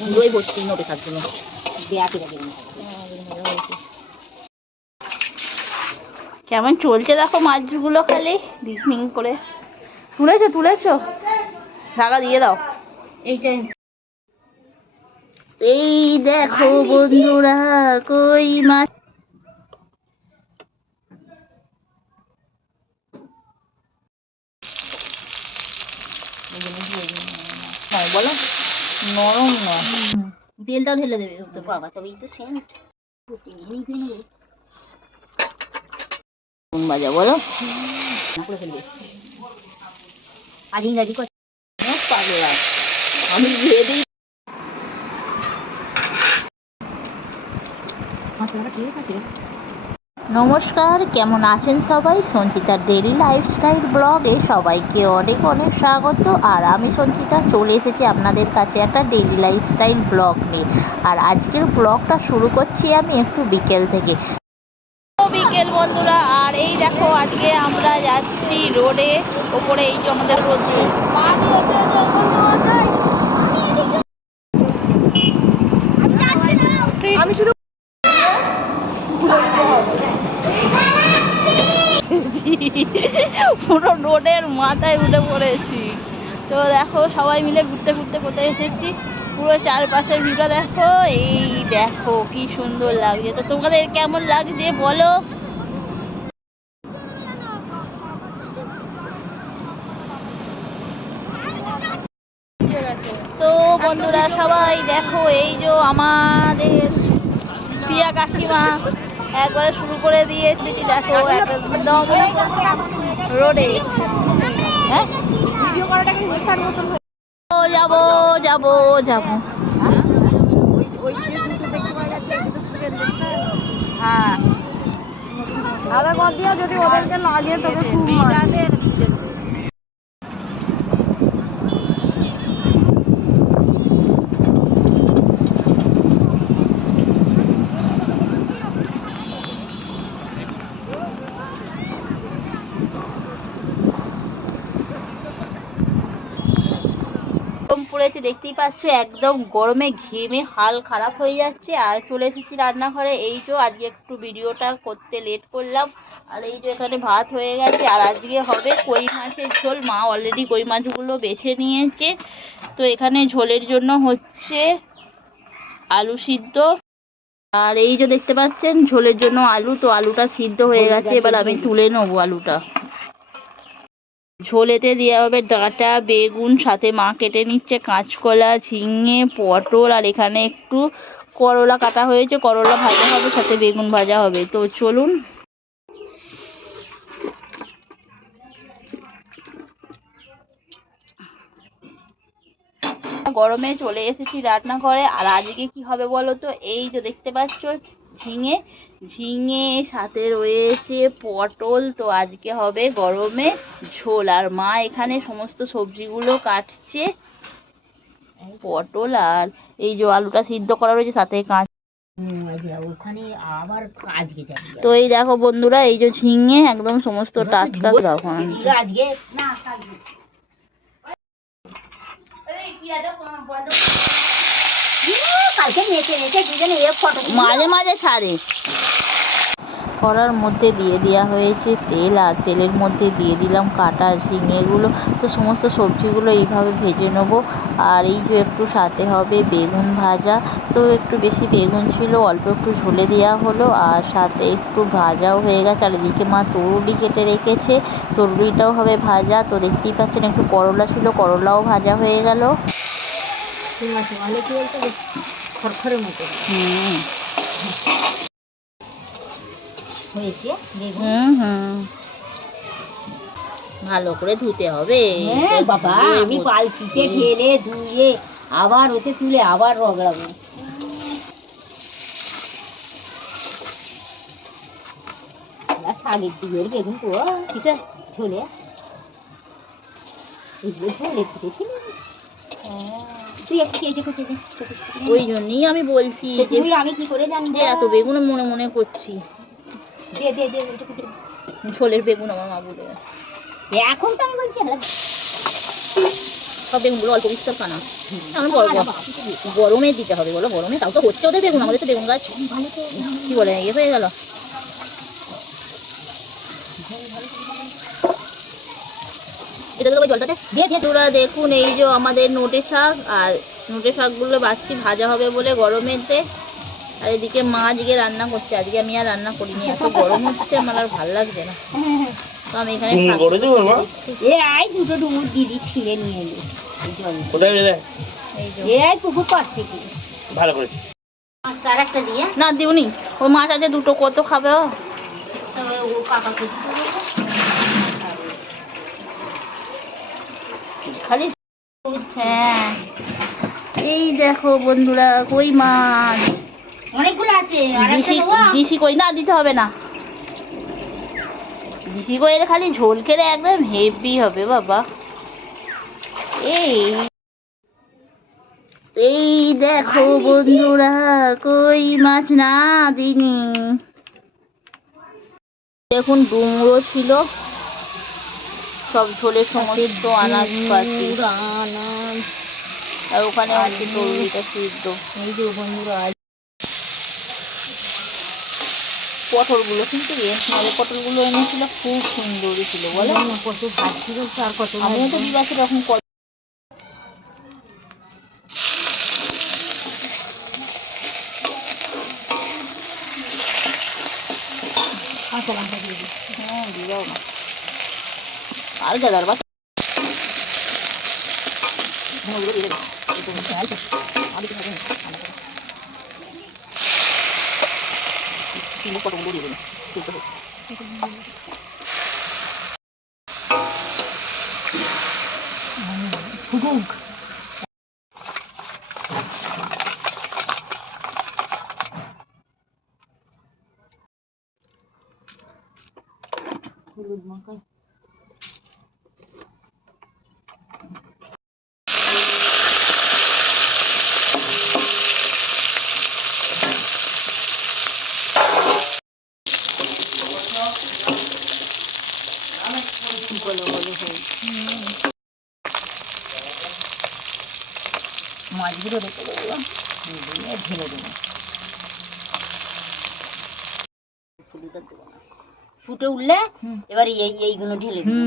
ধুলোই ভর্তি নোটে থাকগুলো কেমন চলছে দেখো মাছগুলো খালি ডিসমিং করে তুলেছো ঢাকা দিয়ে দাও। এই দেখো বন্ধুরা কই মাছ বলো নরম নয় তেলটাও ঢেলে দেবে তো বাবা তবে তো সেন্ট কোন বাজা বলো করে ফেলবে আর ইংরাজি পাগলা আমি দিয়ে দিই নমস্কার, কেমন আছেন সবাই? সঞ্চিতার ডেইলি লাইফস্টাইল ব্লগে সবাইকে অনেক অনেক স্বাগত। আর আমি সঞ্চিতা চলে এসেছি আপনাদের কাছে একটা ডেইলি লাইফস্টাইল ব্লগ নিয়ে। আর আজকের ব্লগটা শুরু করছি আমি একটু বিকেল থেকে। বিকেল বন্ধুরা, আর এই দেখো আজকে আমরা যাচ্ছি রোডে ওপরে। এই যে আমাদের রোদ আমি শুধু পুরো রোডের মাথায় উঠে পড়েছি। তো দেখো সবাই মিলে ঘুরতে ঘুরতে কোথায় এসেছি, পুরো চারপাশের ভিউটা দেখো। এই দেখো কি সুন্দর লাগছে। তো তোমাদের কেমন লাগছে বলো। তো বন্ধুরা সবাই দেখো, এই যে আমাদের পিয়া কাকিমা একবারে শুরু করে দিয়েছি। দেখো একদম রোডে। হ্যাঁ যাবো যাবো যাবো। হ্যাঁ আধা ঘর দিয়ে যদি ওদেরকে লাগে তবে মেয়েদের পড়েছে দেখতেই পাচ্ছ, একদম গরমে ঘেমে হাল খারাপ হয়ে যাচ্ছে। আর চলে এসেছি রান্নাঘরে। এই যে আজকে একটু ভিডিওটা করতে লেট করলাম। আর এই যে এখানে ভাত হয়ে গেছে। আর আজকে হবে কই মাছের ঝোল। মা অলরেডি কই মাছগুলো বেছে নিয়েছে। তো এখানে ঝোলের জন্য হচ্ছে আলু সিদ্ধ। আর এই যে দেখতে পাচ্ছেন ঝোলের জন্য আলু। তো আলুটা সিদ্ধ হয়ে গেছে, এবার আমি তুলে নেবো আলুটা। ঝোলেতে দেওয়া হবে ডাঁটা, বেগুন, সাথে মা কেটে নিচ্ছে কাঁচকলা, ঝিঙে, পটল। আর এখানে একটু করলা কাটা হয়েছে, করলা ভাজা হবে, সাথে বেগুন ভাজা হবে। তো চলুন। গরমে চলে এসেছি রান্নাঘরে। আর আজকে কি হবে বলো তো, এই যে দেখতে পাচ্ছ ঝিঙে ঝিঙে সাথে রয়েছে পটল। তো আজকে হবে গরমে ঝোল। আর মা এখানে সমস্ত সবজিগুলো কাটছে, পটল আর এই যে আলুটা সিদ্ধ করা রয়েছে, সাথে ওখানে আবার আজকে তো এই দেখো বন্ধুরা, এই যে ঝিঙে একদম সমস্ত টাটকা। দেখো আজকে মাঝে মাঝে ছাড়ে। কড়ার মধ্যে দিয়ে দেওয়া হয়েছে তেল। আর তেলের মধ্যে দিয়ে দিলাম কাটা ঝিঙেগুলো। তো সমস্ত সবজিগুলো এইভাবে ভেজে নেব। আর এই যে একটু সাথে হবে বেগুন ভাজা। তো একটু বেশি বেগুন ছিল, অল্প একটু ঝোলে দেওয়া হলো। আর সাথে একটু ভাজাও হয়ে গেছে। আর এদিকে মা তরুলি কেটে রেখেছে, তরুলিটাও হবে ভাজা। তো দেখতেই পাচ্ছেন একটু করলা ছিল, করলাও ভাজা হয়ে গেল। খড়খড়ের মতো হয়েছে। ভালো করে ধুতে হবে বাবা। আমি বালতিতে ঢেলে ধুয়ে আবার ওতে তুলে আবার রগড়াবো। শাকের দিকের বেগুন তো ঠিক আছে ঝোলে ঝোলে ফুটেছিল। ওই জন্যই আমি বলছি যে আমি কি করে জানি যে এত বেগুন মনে মনে করছি। ঝোলের বেগুন আমার মা বলে এখন তো আমি বলছি সব বেগুনগুলো অল্প বিস্তর কানা এখন গরমে দিতে হবে বলো, গরমে তাও তো হচ্ছে ওদের বেগুন, আমাদের তো বেগুন গাছ কি বলে ইয়ে হয়ে গেল। এটা তো জলটাতে দিয়ে দিয়ে তোরা দেখুন এই যে আমাদের নোটে শাক, আর নোটে শাকগুলো বাছছি ভাজা হবে বলে গরমেতে। আর এদিকে মা আজকে রান্না করছে, আজকে আমি আর রান্না করিনি, এত গরম হচ্ছে আমার আর ভালো লাগছে না, তো আমি এখানে দুটো ডুমুর দিদি ছিঁড়ে নিয়ে এলো পুকুর পাশ থেকে ভালো করে একটা দিয়ে না দিওনি, ওই মাছ আছে দুটো, কত খাবে ও কাকাকে খালি। হ্যাঁ এই দেখো বন্ধুরা কই মাছ অনেকগুলো আছে, দিশি কই না দিতে হবে না, দিশি কই খালি ঝোল খেলে একদম হেভি হবে বাবা। এই দেখো বন্ধুরা কই মাছ না দিনি, দেখুন ডুমুরও ছিল, সব ঝোলের সমস্ত আনাজপাতি, আর ওখানে হচ্ছে তরুরিটা সিদ্ধ। এই যে বন্ধুরা পটলগুলো কিন্তু নাহলে পটলগুলো এনেছিল খুব সুন্দরই ছিল বলে, কত ভাজছি বলছে আর কত, আমিও তো দিবাছি তখন কত হ্যাঁ দিবাও না আর গাদার বা পটলগুলো দিয়ে দেবে হলুদ মাখাই মাছগুলো রেখে দেবো, ঢেলে দেবো, ফুটে উঠলে এবার এইগুলো ঢেলে দেবো।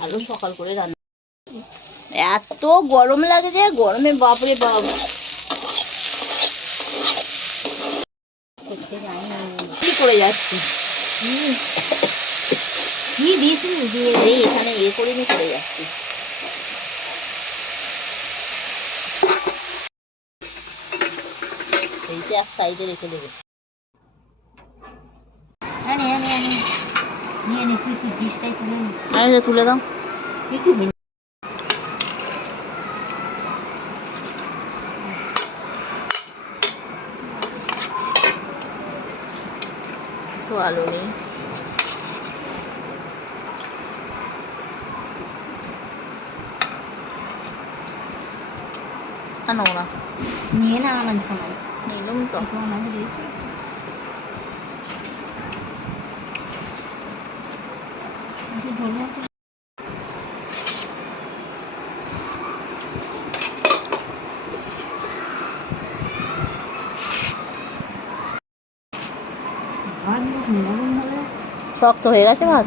ভালো সকাল করে রান্না, এত গরম লাগে যে গরমে বাপরে বাপ কি করে যাচ্ছি, কি দিয়েছি এখানে ইয়ে করে নিয়ে করে যাচ্ছি। এইটা এক সাইডে রেখে দেবে, তুলে দাও তো আলো নেই, আনো না নিয়ে না আনা নিলাম তো আমাকে দিয়েছি। শক্ত হয়ে গেছে ভাত।